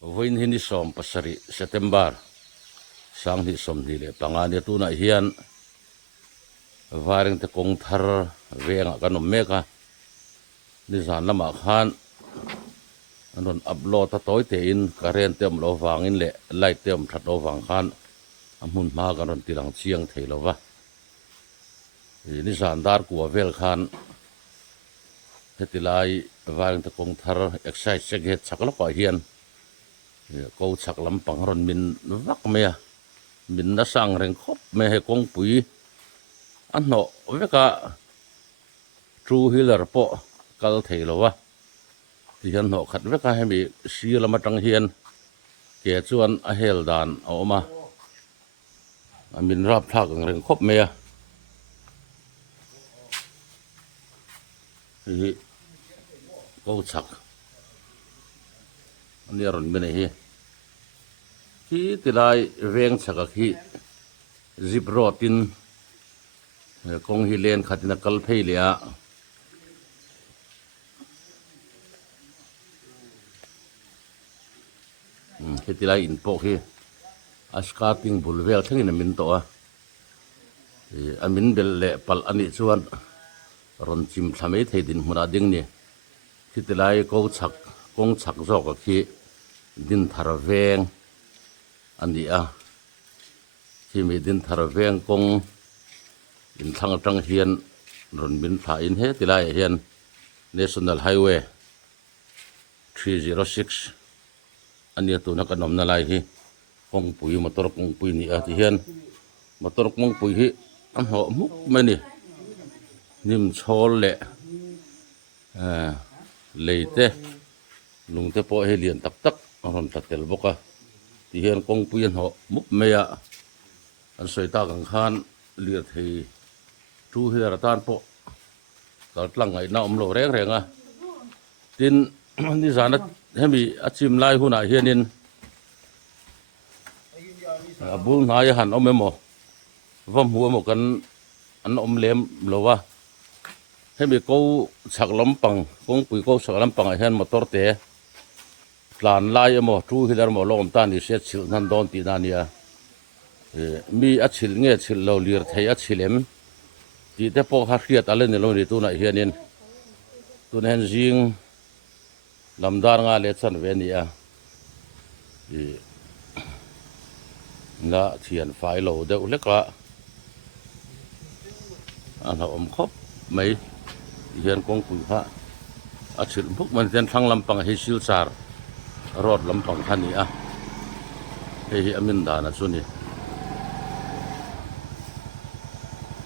Voin hini som pasari September sang hi som ni le pangani tu na hian waring te kong thar venga kanom meka ni zan lama khan anon upload ta toy te in current tem lo wangin le light tem that lo wang khan amun ma kanon tilang chiang theilowa ni zan dar ku vel khan hetilai waring te kong thar exercise check het chakla pa hian câu chak lam pang ron min vak me min na sang reng khop me he kong pui an no veka two wheeler po kal theilowa ti han no khat veka he mi si lama tang hian ke chuan a hel dan a oma min rap thak reng khop me hi câu chak ani ron mene hi ki tilai veng chaka hi zip rotin kong hi len khatina kal phei lia ki tilai in po hi askating bulvel thengin min to a amin bel le pal ani chuan ron chim thamei theidin hmuna ding ni ki tilai ko chak kong chak zo ka khi din thar veng ani a khi mi din thar veng kong in thang tang hian ron bin pha in he tilai hian national highway 306 ani tu na kanom na lai hi kong pui motor kong pui ni a ti hian motor kong pui hi an ho muk mani nim chol le leite lung te po he lian tak tak ron tatel boka ti hian kong puyan ho mup meya an soita kang khan lir thei tu hi ratan po kal tlang ngai na omlo reng renga tin ni zanat hemi achim lai huna hianin abul ngai han omemo vam hu mo kan an omlem lowa hemi ko chak lampang kong pui ko chak lampang hian motor te plan lai emo two wheeler mo lom tan ni set chil nan don ti na nia mi a chil nge chil lo lir thei a chilem ti te po ha khiat alen lo ni tu na hianin tu nen jing lamdar nga le chan ve ni a na thian fai lo de uleka an ha om khop mai hian kong pui ha a chil phuk man ten thang lampang hi sil char rod lampang khani a hi amin dana chuni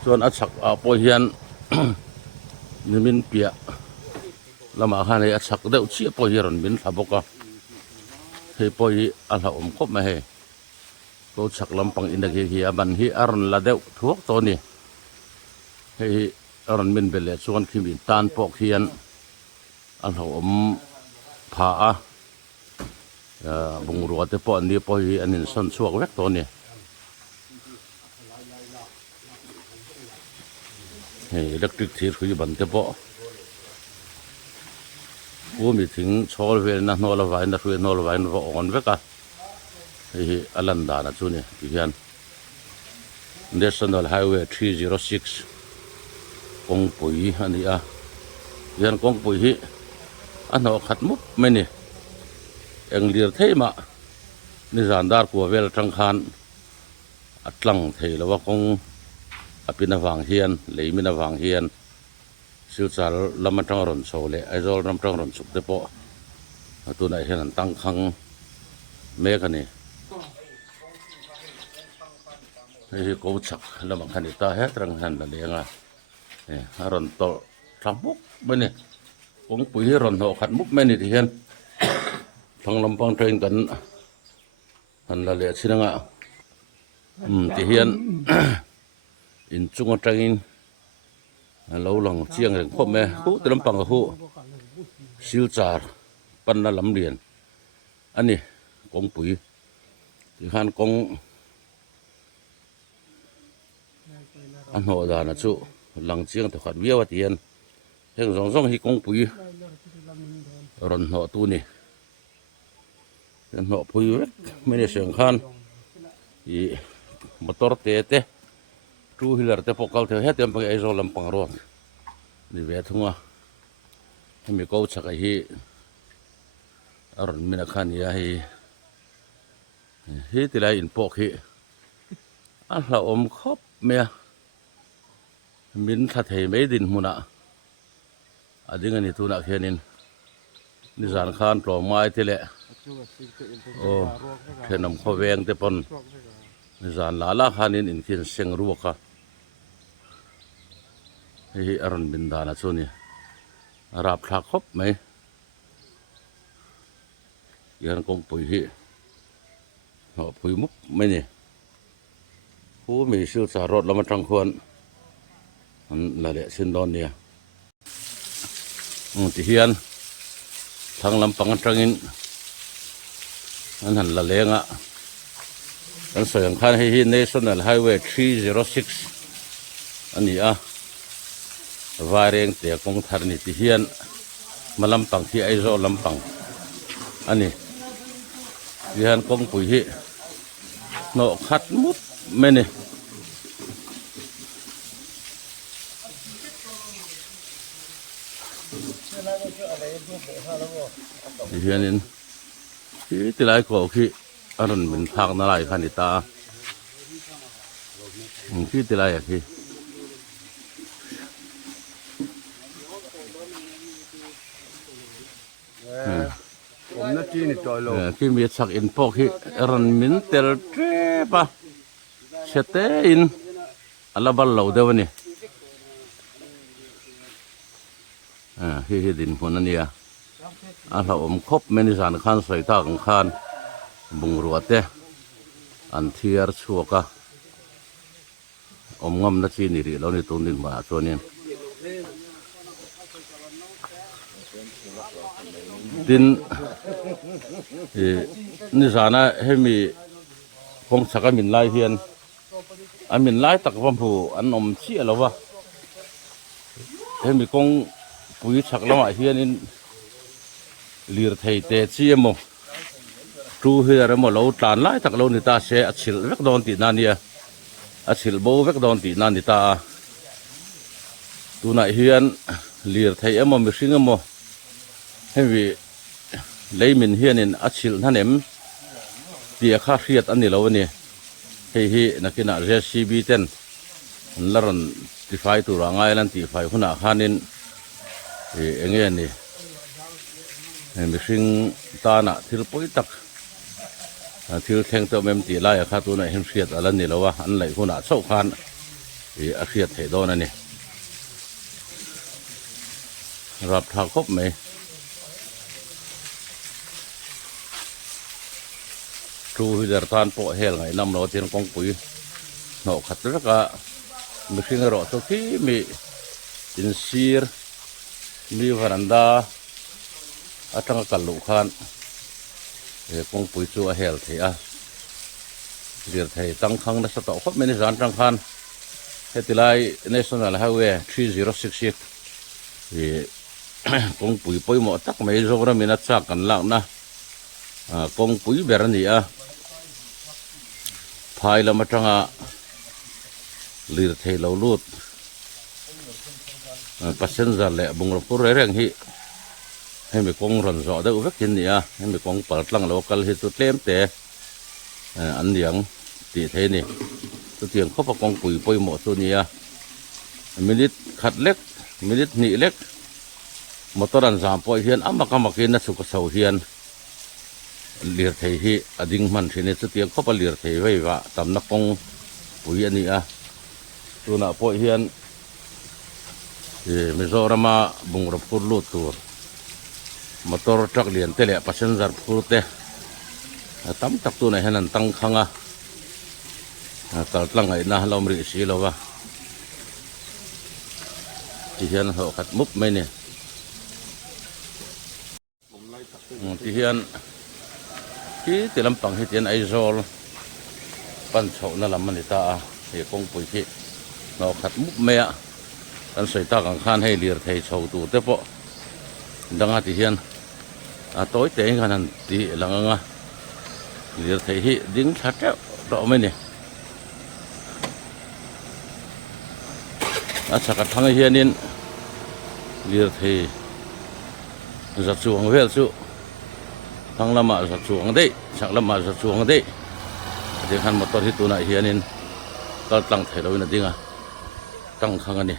chuan a chak a po hian nimin pia lama khani a chak deuh chi po hi ron min thaboka he po hi a la om khop ma he ko chak lampang inagi hi aban hi aron la deuh thuak to ni he aron min bele chuan khimin tan pok hian an ho om pha a bung ruwa te po ani po hi anin son chuak vek to ni he electric thir khui ban te po u mi thing chol vel na nol vai na ru nol vai ro on veka he alan da na chu ni hian national highway 306 kong pui ani a hian kong pui hi an ho khat mup meni eng lir theima ni zandar ko vel tang khan atlang theilawa kong apina wang hian leimina wang hian silchal lamatang ron chole aizol ramtang ron chukte po atuna hian an tang khang mekani hi ko chak lamang khani ta he trang han la lenga ron to thamuk bene kong pui hi ron ho khat mup meni ti hian phang lampang train kan han la le chinanga ti hian in chunga tangin lo lang chiang reng khop me hu te lampang hu silchar pan na lam lian ani kong pui ti khan kong an ho da na chu lang chiang to khat wiawa tian heng zong zong hi kong pui ron ho tu ni เป็นหัวพุยเวกไม่ได้เสียงคันอีมอเตอร์เตะทูฮิลเลอร์เตะพวกเขาเทเฮ็ดเต็มไปไอ้โซลำปังรถนี่เวทุงอ่ะให้มีกูชักไอ้ฮีอรุณมินาคันยาฮีที่ไรอินปอกฮีอันละอมครบเมียมินทัดเหไม่ดินมุนะอดีงันนี่ทุนักเฮนินนิสานคานปลอมไม้ที่แหละโอ้เขนำข้าวแวงเตปนนิสานลาคานินอินเขียนเสียงรัวค่ะฮีอรุณบินดานะส่วนนี้รับทักครบไหมยันคงปุยฮีปุยมุกไม่เนี่ยผู้มีชื่อสารถแล้วมันจังควรนั่นแหละสินดอนเนี่ยที่เฮียนทางลำปังจังอินอันนั้นละเลงอ่ะอันเสียงคันให้ฮี National Highway 306อันนี้อ่ะวาเรงเตียกงทารนิที่เฮียนมาลำปังที่ไอโซลำปังอันนี้ที่เฮียนกงปุยฮีโนขัดมุดไม่เนี่ยที่เฮียนินที่ไรก็คืออรุณเป็นภาคนาลายขันิตาที่ไรอะคือผมนักจีนจอยโลคือมีสักอินพวกที่อรุณมินเตลเทปะเชตอินอะไรบ้าเหล่าเดียวนี่ที่ดินคนนั้นเนี่ยเราอมคบเมนิสานขันใส่ตาของขันบุงรัวเตะอันเทียร์ชัวกะอมงอมนักจีนี่ริเราในตรงดินมาตัวนี้ดินนิสานะให้มีคงสักมินไลเฮียนอันมินไลตักพัมผูอันอมเชี่ยแล้ววะให้มีคงปุยชักละมาเฮียนินลีร์ไทยเตะเชี่ยมทูเฮียร์มเราตานไล่ตักเรานิตาเชอชิลเวกดอนตีนันเนี่ยอชิลโบเวกดอนตีนันนิตาตัวไหนเฮียนลีร์ไทยมมิสิงมให้วิเลยมินเฮียนินอชิลนั่นเองเดียข้าเรียดอันนี้เราเนี่ยให้ฮีนักกินอาเจซีบีเต็นลารันตีไฟตัวร่างไงลันตีไฟหุ่นอาคานินเองเงี้ยนี่มิสิงตาหน้าทิลปุยตักทิลแข่งตัวเมมตีไล่ข้าตัวไหนเห็นเรียดอะไรนี่แล้ววะอันไหนหุ่นอาเศร้าคานอาเรียดเหตุโดนนั่นนี่รับทางครบไหมทูฮิดาร์ทานโปะเฮลไงนำเราเทียนกองปุ๋ยหนอขัดแล้วก็มิสิงรอตัวที่มีอินซีร์มีวารันดาอาตั้งกัลลุขันกองปุ๋ยชัวเฮลเทียเรียนไทยตั้งครั้งนัสต่อครบไม่ได้สารตั้งคันเหตุไร National Highway 306กองปุ๋ยปุ๋ยหมดตักไม่รู้ว่ามีนัดสักกันแล้วนะกองปุ๋ยแบบนี้ภายละมาจังเรียนไทยเราลูดปัสเซนจัลเล่บุงรพูดเรื่องที่ให้มีกองรันจอได้อุบัติเหตุให้มีกองเปิดหลังโลกาลที่ตัวเต็มแต่อันเดียงตีเทนี่ตัวเตียงเขาประกองปุ๋ยปุ๋ยหมดตัวนี้มินิขัดเล็กมินิหนีเล็กมอเตอร์รันสามปุ๋ยเฮียนมากำกินนัสุกเสาเฮียนเลียร์ไทยที่อดิ่งมันชนิดตัวเตียงเขาไปเลียร์ไทยไว้ว่าตำนักกองปุ๋ยอันนี้ตัวน่ะปุ๋ยเฮียนมิโซรามาบุงรับพูดลูดตัวมอเตอร์จักรเลียนเตะปัสเซนจาร์พูดเตะตั้มตักตัวไหนให้นั่นตั้งขังตัดลังไงนะเราไม่ได้สีเราวะที่เฮียนเขาขัดมุกไหมเนี่ยที่เฮียนที่ติลำปังที่เฮียนไอโซลปั้นโฉนั่นแหละมันตาเหี้ยกงปุ๋ยที่เราขัดมุกเมียอันใส่ตากังขันให้เลียร์ไทยโฉตัวเตะปะดังที่เฮียนตัวเตะกันนั่นตีหลัง เรียกไทยฮิดิ้งชัดแล้วต่อไหมเนี่ยอาศักดิ์ทางเฮียนินเรียกไทยจัดสวงเวลสุทางละมาจัดสวงได้สักละมาจัดสวงได้เดี๋ยวขันมาตอนที่ตัวไหนเฮียนินก็ตั้งไทยเราเนี่ยจริงอ่ะตั้งข้างกันนี่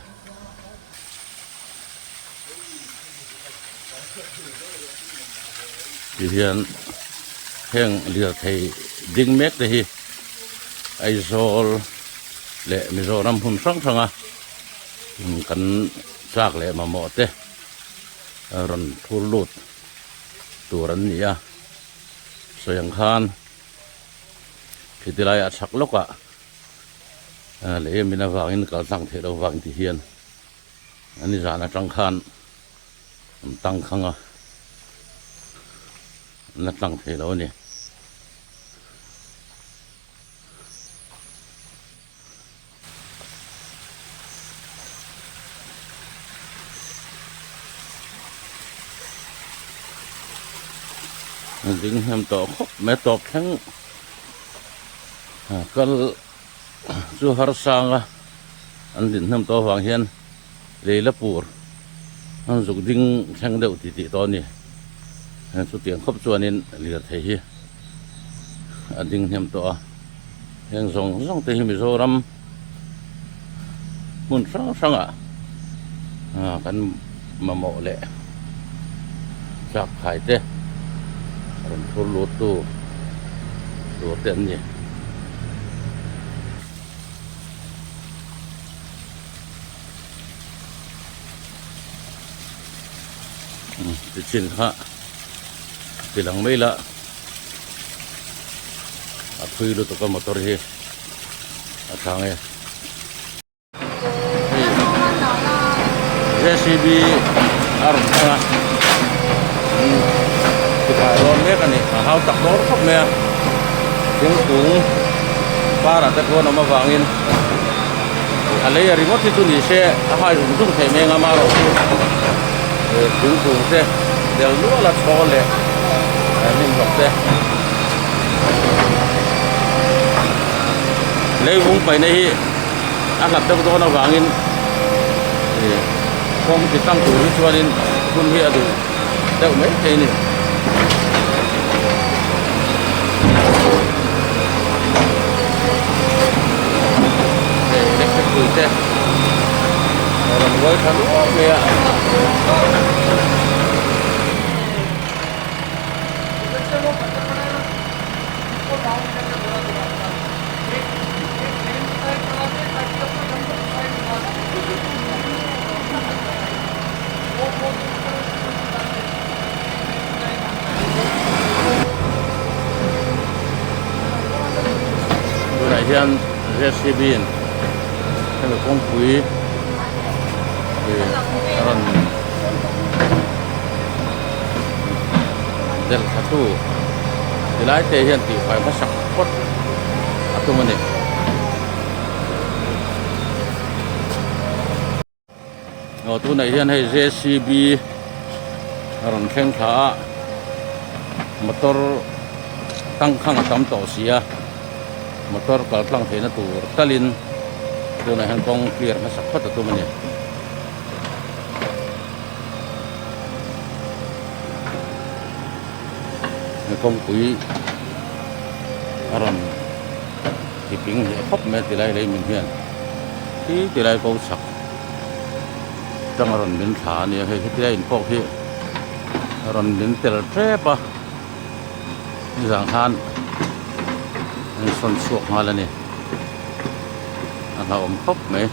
เฮียนแห่งเรือไทยดิ้งเม็กเลยไอโซลและมิโซรัมพุ่มสังสังอ่ะกันซากและมาหมดเต้รันทุลุดตัวรันนี่อ่ะเสียงคานคิดอะไรสักลกอ่ะเลยมีนาวางินก็ตั้งเทเราวางที่เฮียนอันนี้จานะจังคานตั้งข้างอ่ะนักตั้งเทเราเนี่ยดึงทำต่อครบแม่ตอกทั้งก็จูฮาร์ซังอ่ะอันดึงทำต่อฟังเฮียนเลยละปูร์อันสุกดึงแข่งเดียวติดตอนนี้สุดเตียงครบส่วนนี้เหลือไทยอันดึงทำต่อยังส่งเตหิมิโซรัมมุนสังอ่ะกันมาหมดเลยจากไข่เต้คนทุลุตู้ตัวเต็มนี่จะชินฮะทีหลังไม่ละคุยรู้ตัวก็มอเตอร์เฮทางJCB อารมณ์นะที่ขายรถเมกันนี่เขาตักรถพวกเมียถึงสูงป้าเราตะโกนออกมาวางอินอะไรรีโมทที่ตัวนี้เช่ให้รุ่งทุ่งเทเมงามาเราถึงสูงเช่เดี๋ยวรู้ละโชว์เลยนี่หลบเช่เลยวุ้งไปในอันหลับตะโกนออกวางอินคงติดตั้งตัวชวนอินคุณเฮียดูเดี๋ยวไม่ใช่นี่Orang gue kan ya. Kemudian resibin kami kongkui orang del satu dilai tehian ti fai masak pot atau menit tu nai hian hei JCB orang kheng tha motor tang khang tam to sia motor kal tlang thena tur talin tu nai han kong clear masak pot atau menit công quý aram thì kính hệ khóc mẹ thì lại lấy mình hiền thì lại câu sặc trong aram mình thả này hay thì lại phô khi aram mình tel trép à giang han son suộc mà là này anh là khóc mẹ